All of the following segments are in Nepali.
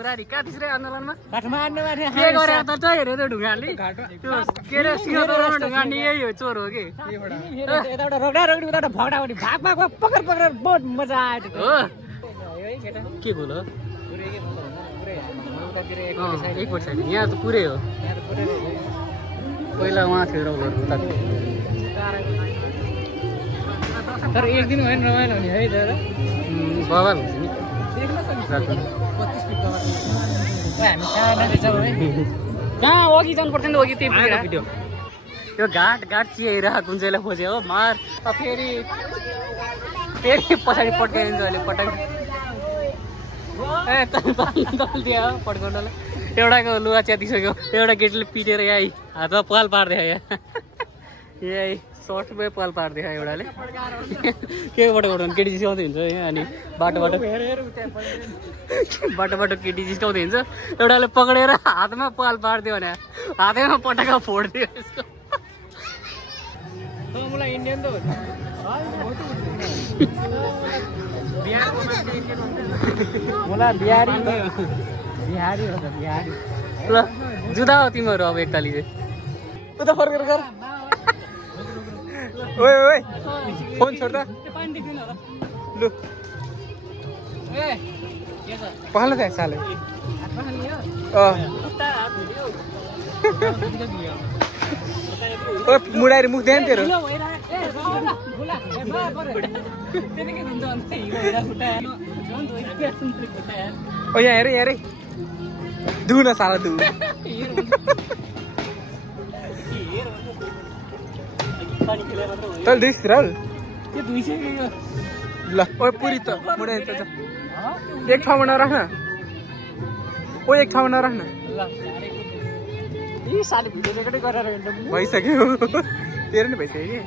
मुरारी कहाँ थिस् रे आन्दोलनमा काठमाडौँमा के गरे त चाहिँ हेऱ्यो त्यो ढुङ्गाले त्यो के रे सिंहदरबारमा ढुङ्गा नि यही हो चोर हो कि यताबाट रोक्दा रोक्दै उताबाट भगडा पनि भाग भाग पकड पकड बहुत मजा आयो हो के बोल एकपट्टि साइड यहाँ त पुरै हो पहिला उहाँ थियो रौलहरू उता तर एक दिन होइन रमाइलो हुने है दादा बवाल हुन्छ नि हामी कहाँ जान्छौँ है कहाँ अघि जानु पर्छ नि अघि त्यही भिडियो त्यो घाट चियाइरहेको कुन्चैलाई खोज्यो हो मार फेरि पछाडि पट्याइदिन्छ अहिले पटाइ ए तल्दियो पड्काउनलाई एउटाको लुगा च्यातिसक्यो एउटा केटीले पिटेर यही हातमा पाल पारिदियो यहाँ यही सर्टमै पाल पारिदियो एउटाले केबाट उठाउनु केटी जिस्काउँदै हुन्छ यहाँ अनि बाटो केटी जिस्काउँदै हुन्छ एउटाले पक्रेर हातमा पाल पारिदियो भने हातैमा पटाका फोडिदियो यसको मलाई इन्डियन त मलाई बिहारी हो त बिहारी ल जुदा हो तिमीहरू अब एकताली चाहिँ उता फर्केर गर ओए ओए फोन छोड त लु पहल त साले ओ मुडारी मुख ध्यान तेरो ओ यहाँ हेरे दु न साला दु तल दुई सिराल के 200 ल ओ पुरी त मुडा त एक ठाउँमा नराख्न ओ एक ठाउँमा नराख्न यी साले भिडियो रेकर्ड गरेर भइसक्यो तेरो नि भइसक्यो कि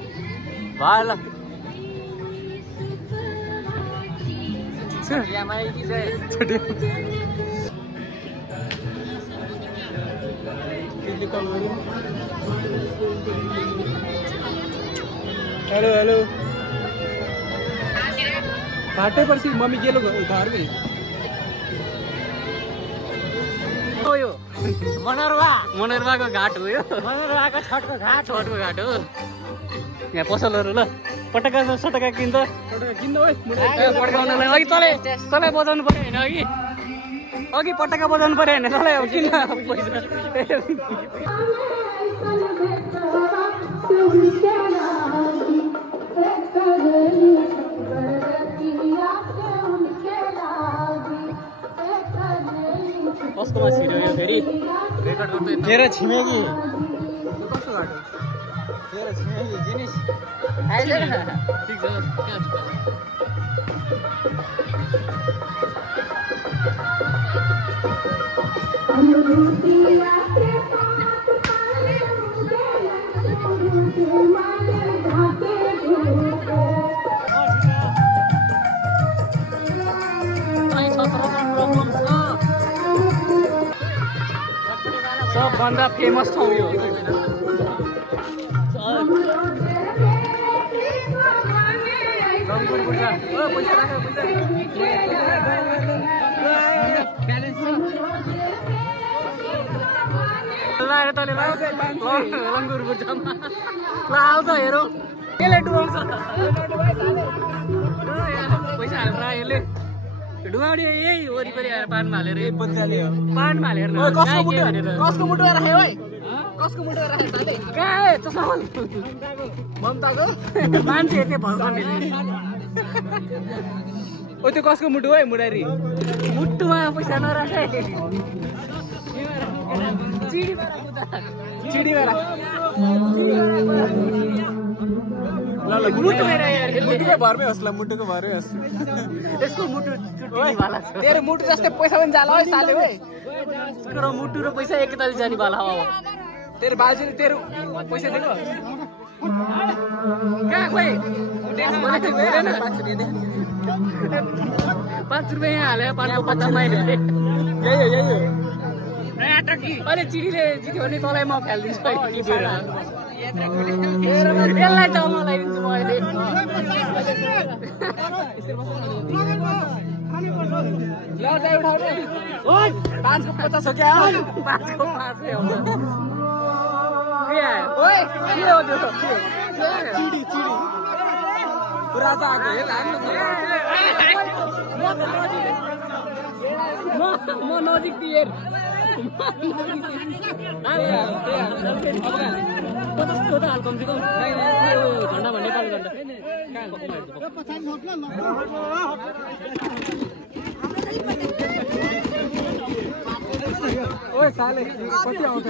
भयो ल हेलो हेलो घाटे पर्सी मम्मी गेलो घरमै यो मनोरमाको घाट हो यो मनोरमाको छठको घाट हो यहाँ पसलहरू ल पटका सटका किन्द पड्काउनलाई अघि तँलाई बजाउनु पर्यो होइन अघि पटका बजाउनु पर्यो होइन तँलाई अब किन कसकोमा छिर्यो यो फेरि रेकर्ड गर्दै मेरो छिमेकी कस्तो घाटो मेरो छिमेकी जिनिस ठिक छ सबभन्दा फेमस ठाउँ यो लङ्गुर बुझामा ल आउँछ हेरौँ यसले डुबाउँछ पैसा हालेर यसले डुबाउने यही वरिपरि आएर पानमा हालेर पानमा हालेर कसको मुटुमा राख्यो है कसको मुटुमा राख्यो साले कहाँ चस्मा ममताको मान्छे यति भर्खने ओ त्यो कसको मुटु है मुडारी मुटुमा पैसा नराखे चिडीमा राख मुटुको भरमै होस् ल मुटुको भरमै होस् यसको मुटु चुट्टिनेवाला छ तेरो मुटु जस्तै पैसा पनि जाला है साले ओए तेरो मुटु र पैसा एकैताली जानेवाला हो तेरो बाजुले तेरो पैसा दिएको कहाँ खोइ 5 रुपियाँ यहाँ हाल्यो 5 को 50 माइल यही हो अहिले चिडीले जित्यो भने तँलाई म फालिदिन्छु यसलाई चाउमा लगाइदिन्छु म अहिले 5 को 50 हो क्या 5 को 5 हो ओए के हो त्यो चिडी राजा आको हे लाग्नु म नजिक दिएर 50 को त हाल कम से कम झन्डा भन्ने नेपाली झन्डा ओए साले कति आउँछ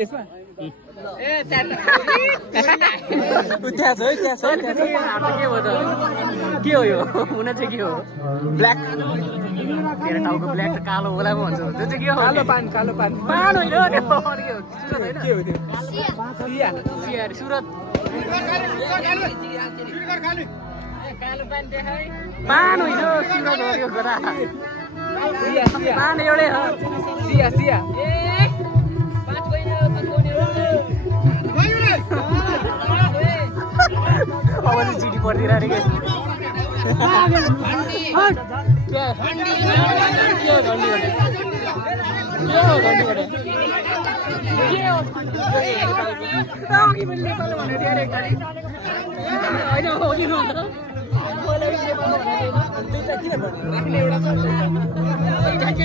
यसमा ए त्यहाँ छ है त्यहाँ छ के हो त के हो यो हुन चाहिँ के हो ब्ल्याक तेरो टाउको ब्ल्याक त कालो होला पो भन्छ त्यो चाहिँ के हो कालो पान पान होइन त्यो अरू के हो सुरत होइन के हो त्यो सिया सुरत पान होइन सुरत हो यो कुरा पान एउटै हो सिया अब चाहिँ चिठी पढिदिएर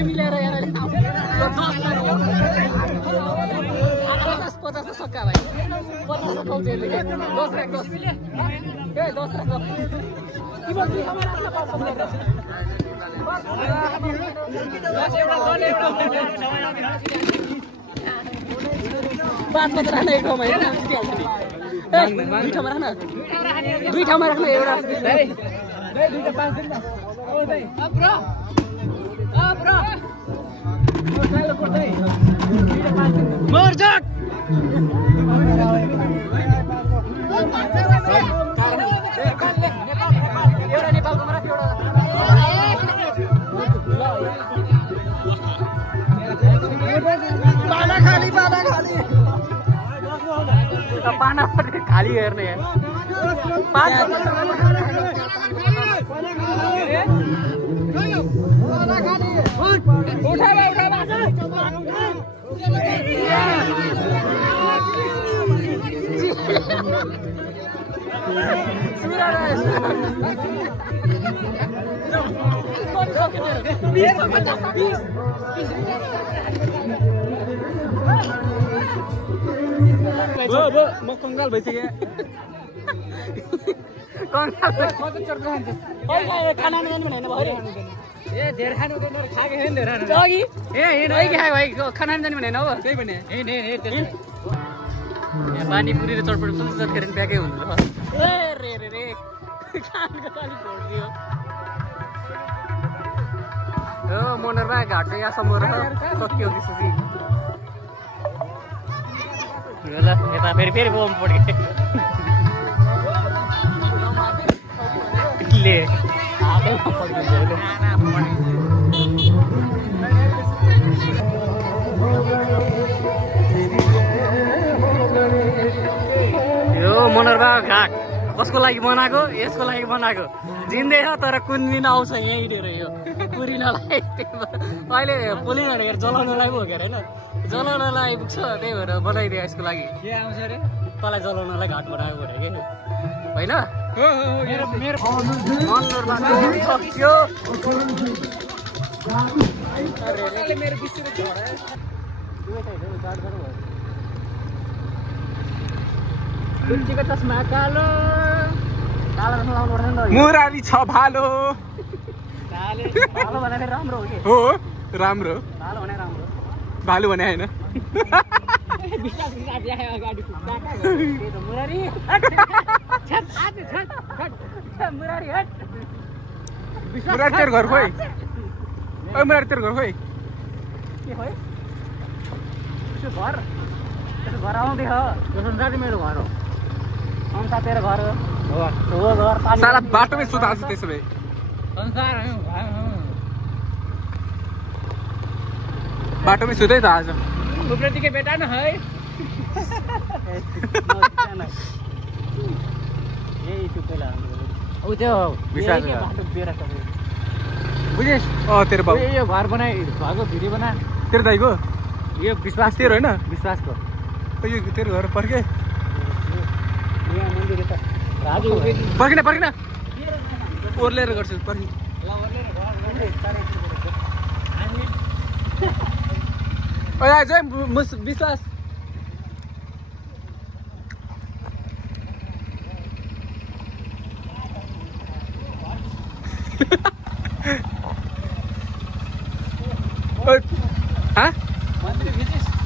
मिलाएर 50 सक्का भाइ 50 पाउँछ 10 राख 10 राख पाँच मात्र राख्न एक ठाउँमा होइन दुई ठाउँमा राख्न एउटा एउटा नेपालको राख एउटा पाना खाली हेर्ने म कंगाल भइसकेँ खाना जानु भने ए धेरै खानु हुँदैन खाके हैन धेरै खानु अघि खायो भाइ खाना जानु भने अब त्यही भने पानीपुरी र चटपट सुन्छ फेरि प्याकै हुन्छ ए रे रे रे खानको पानी छोडिदियो हो मनोरमा घाटको यहाँसम्म सक्यो त्यसपछि ल यता फेरि बम पड्यो ले यो मनोरमा घाट कसको लागि बनाएको यसको लागि बनाएको जिन्दै छ तर कुन दिन आउँछ यहीँ हिँडेर यो पुरिनलाई अहिले पोलिङ हेरेर जलाउनलाई पो हो के होइन जलाउनलाई आइपुग्छ त्यही भएर बनाइदियो यसको लागि के आउँछ रे तँलाई जलाउनलाई घाट बनाएको भएर के होइन चस्मा कालो कालो लाउनु पर्दैन मुरारी छ भालो भालो भने राम्रो हो कि हो राम्रो भालो भने राम्रो भालु भने हैन मुरारी तेरो घर खोइ ओइ मुरारी तेरो घर खोइ के खोइ घर आउँदै हो संसार मेरो घर हो संसार तेरो घर हो घर साला बाटोमै सुता छ त्यसो भए संसार बाटोमै सुतै त आज उपरेती के बेटा न है यही चुप ऊ त्यो विश्वास के बाटो बेरा छ बुझेस् तेरो बाबु यो घर बनाए घरको भिडी बना तेरो दाइको यो विश्वास तेरो होइन विश्वासको यो तेरो घर पर्खे यहाँ मन्दिर त राजु पर्खिन पर्खिन ओर्लेर गर्छु पर्खि जय विश्वास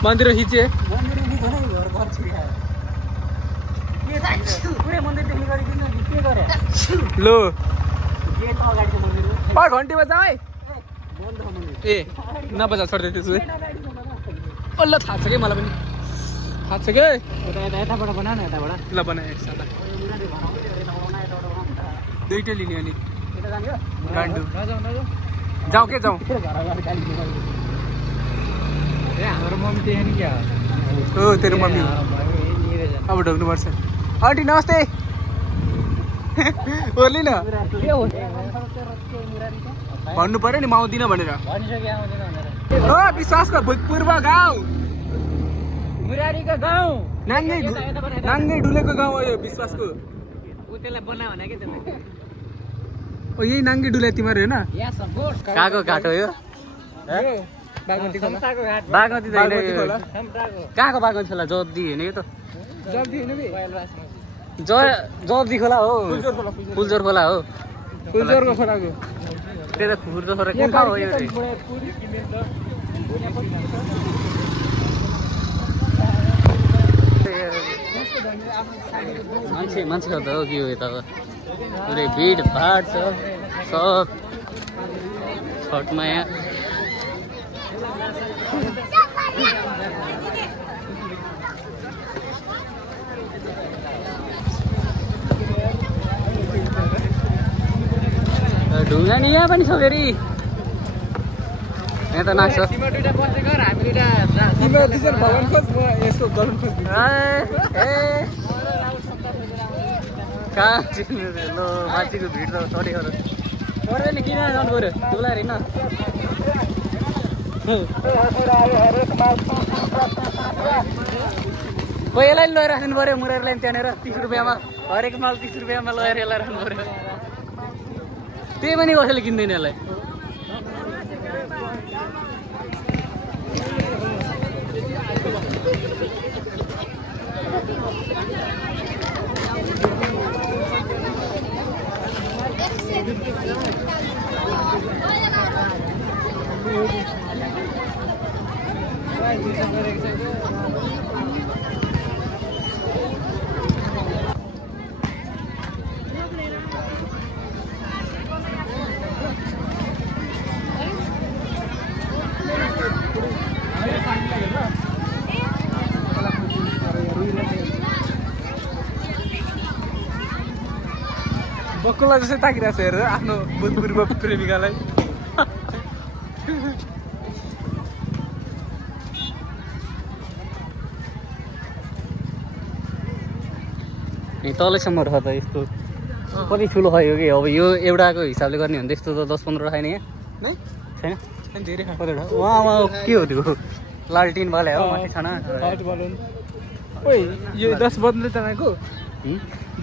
मन्दिर खिचे लो घन्टीमा जा है ए नबजा छोड्दै त्यसो ल थाहा छ कि मलाई पनि थाहा छ कि यताबाट बना न यताबाट ल बनाए दुइटै लिने अनि गान्डु जाउँ के जाउँ हाम्रो मम्मी त्यही नि क्या हो तेरो मम्मी हो अब ढोग्नुपर्छ आन्टी नमस्ते ओर्ली न भन्नु पर्यो नि म आउँदिनँ भनेर विश्वासको भूतपूर्व गाउँ मुरारीको गाउँ नाङ्गे डुलेको गाउँ हो यो विश्वासको ऊ त्यसलाई बना भने के त्यसलाई यही नाङ्गे डुले तिमीहरू होइन कहाँको घाट हो यो बागमती खोला बागमती कहाँको बागमती खोला जर्दी होइन यो त जल्दी होइन जर्दी खोला हो फुलजोर खोला हो फुलजोरको खोलाको त्यही त फुलजोर खोला कुन ठाउँ हो यो मान्छे हो त हो के हो यता पुरै भिडभाड छ सब छठमा यहाँ ढुङ्गा नि यहाँ पनि छ फेरि यहाँ त नाच्छ कहाँ चिन्नु ल मान्छेको भिड त चढेको नि किन जानु पऱ्यो दुला हेरिन यसलाई लगेर राख्नु पऱ्यो मुरारीलाई त्यहाँनिर 30 रुपियाँमा हरेक माल 30 रुपियाँमा लगेर यसलाई राख्नु पऱ्यो त्यही पनि कसैले किन्दैन यसलाई बक्कुला जस्तै ताकिरहेको छ हेरेर आफ्नो भूतपूर्व प्रेमिकालाई तलैसम्म रह त यस्तो कति ठुलो खायो कि अब यो एउटाको हिसाबले गर्ने भने त यस्तो त 10-15 खाने यहाँ छैन धेरै कतिवटा उहाँ के हो त्यो लालटिन वाला हो माथि छाना यो 10-15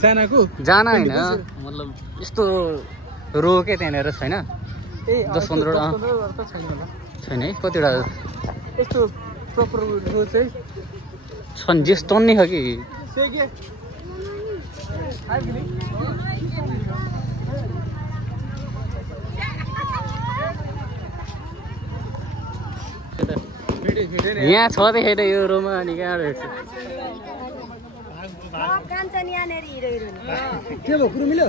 जाना होइन मतलब यस्तो रो के त्यहाँनिर छैन 10-15 छैन है कतिवटा यस्तो प्रपर रो चाहिँ छन् जेस टन्ने छ कि यहाँ छ देखेर यो रोमा अनि कहाँ रहेछ के भयो कुरो मिल्यो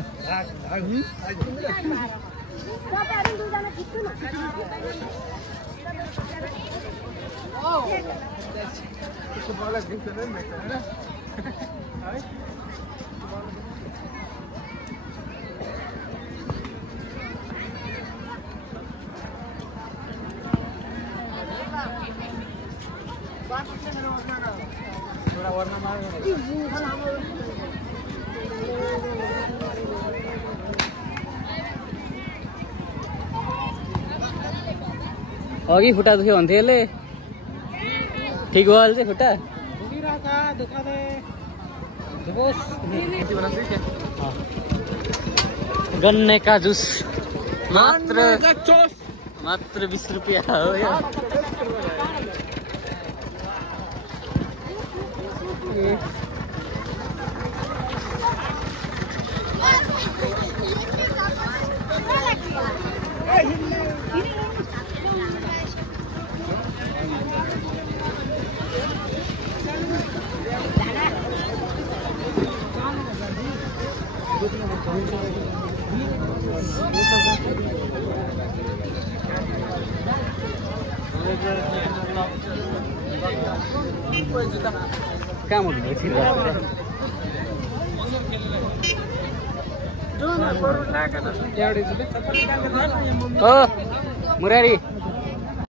अघि खुट्टा दुख्यो भन्थ्यो यसले ठिक भयो अहिले चाहिँ खुट्टा गन्ने का जुस मात्र 20 रुपियाँ हो यो कहाँ मुरारी